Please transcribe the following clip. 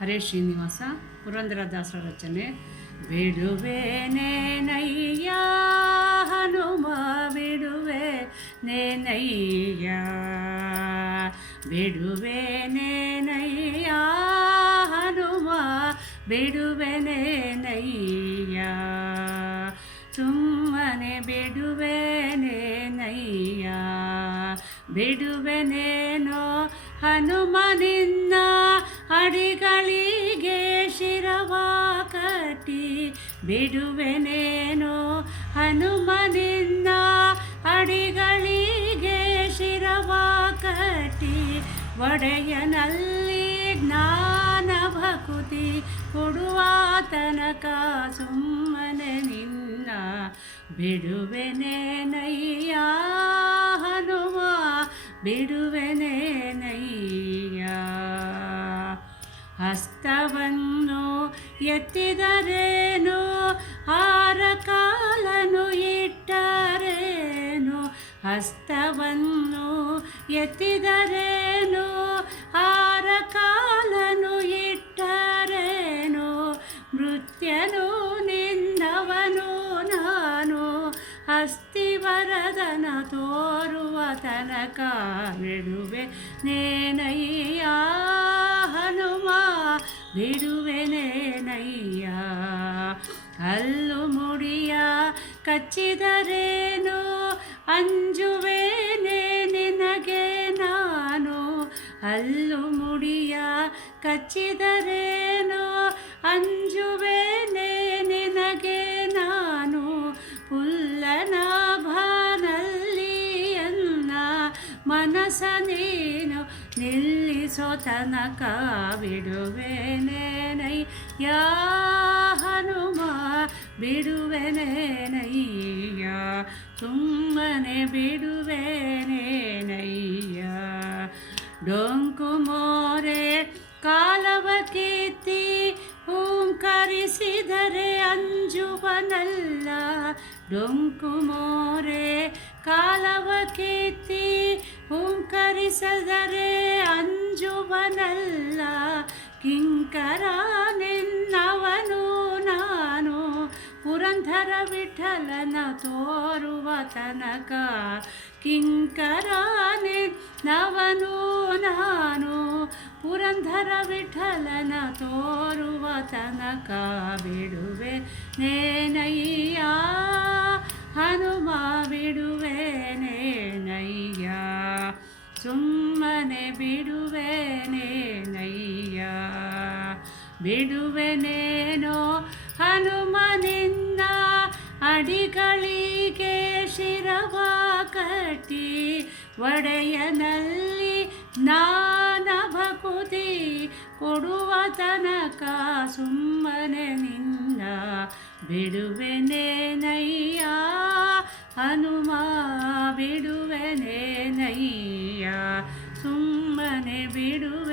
ಹರೇ ಶ್ರೀನಿವಾಸ ಪುರಂದರದಾಸರ ರಚನೆ. ಬಿಡುವೆನೇನಯ್ಯ ಹನುಮ ಬಿಡುವೆ ನೇನಯ್ಯ. ಬಿಡುವೆನೇನಯ್ಯ ಹನುಮ ಬಿಡುವೆನೇನಯ್ಯ ಸುಮ್ಮನೆ ಬಿಡುವೆನೇನಯ್ಯ ಬಿಡುವೆನೇನೋ ಹನುಮನಿನ್ನ ಅಡಿಗಳಿಗೆ ಶಿರವ ಕಟ್ಟಿ. ಬಿಡುವೆನೇನೋ ಹನುಮನಿನ್ನ ಅಡಿಗಳಿಗೆ ಶಿರವ ಕಟ್ಟಿ. ಒಡೆಯನಲ್ಲಿ ಜ್ಞಾನ ಭಕುತಿ ಕೊಡುವ ತನಕ ಸುಮ್ಮನೆ ನಿನ್ನ. ಬಿಡುವೆನೇನಯ್ಯ? ಬಿಡುವೆನೇನಯ್ಯ ಹಸ್ತವನ್ನು ಎತ್ತಿದರೇನು? ಆರ ಕಾಲನು ಇಟ್ಟರೇನು? ಹಸ್ತವನ್ನು ಎತ್ತಿದರೇನು? ಆರ ಕಾಲನು ಇಟ್ಟರೇನು? ಮೃತ್ಯನು ನಿಂದವನು ಹಸ್ತಿವರದನ ತೋರುವ ತನಕ ಬಿಡುವೆ. ನೇನಯ್ಯ, ಹನುಮ, ಬಿಡುವೆ ನೇನಯ್ಯ. ಕಲ್ಲು ಮುಡಿಯ ಕಚ್ಚಿದರೇನು? ಅಂಜುವೇನೆ ನಿನಗೆ ನಾನು. ಹಲ್ಲು ಮುಡಿಯ ಕಚ್ಚಿದರೇನು? ಅಂಜುವೇನೆ ಮನಸ ನೀನು ನಿಲ್ಲಿಸೋ ತನಕ ಬಿಡುವೆನೇನೈ ಹನುಮ ಬಿಡುವೆನೇನಯ್ಯ ಸುಮ್ಮನೆ ಬಿಡುವೆನೇನಯ್ಯ ಡೊಂಕು ಮೋರೆ ಕಾಲವ ಕೀರ್ತಿ ಹೂಂಕರಿಸಿದರೆ ಅಂಜುವನಲ್ಲ. ಡೊಂಕು ಮೋರೆ ಕಾಲವ ಕೀರ್ತಿ ಹೂಂಕರಿಸದರೆ ಅಂಜುವನಲ್ಲ, ಕಿಂಕರ ನಿನ್ನವನು ನಾನು. ಪುರಂಧರ ವಿಠಲನ ತೋರುವ ತನಕ, ಕಿಂಕರ ನಿನ್ನವನು ನಾನು. ಪುರಂಧರ ವಿಠಲನ ತೋರುವ ತನಕ ಬಿಡುವೆ ನೇನಯ್ಯ, ಹನುಮ ಬಿಡುವೆ ನೇನಯ್ಯ. ಸುಮ್ಮನೆ ಬಿಡುವೆನೇನಯ್ಯ ಬಿಡುವೆನೇನೋ ಹನುಮನಿಂದ ಅಡಿಗಳಿಗೆ ಶಿರವ ಕಟ್ಟಿ ಒಡೆಯನಲ್ಲಿ ಜ್ಞಾನ ಭಕುತಿ ಕೊಡುವ ತನಕ ಸುಮ್ಮನೆ ನಿನ್ನ ಬಿಡುವೆನೇನಯ್ಯ ಹನುಮ ಬಿಡುವೆನೇನಯ್ಯ ಬಿಡುವೆ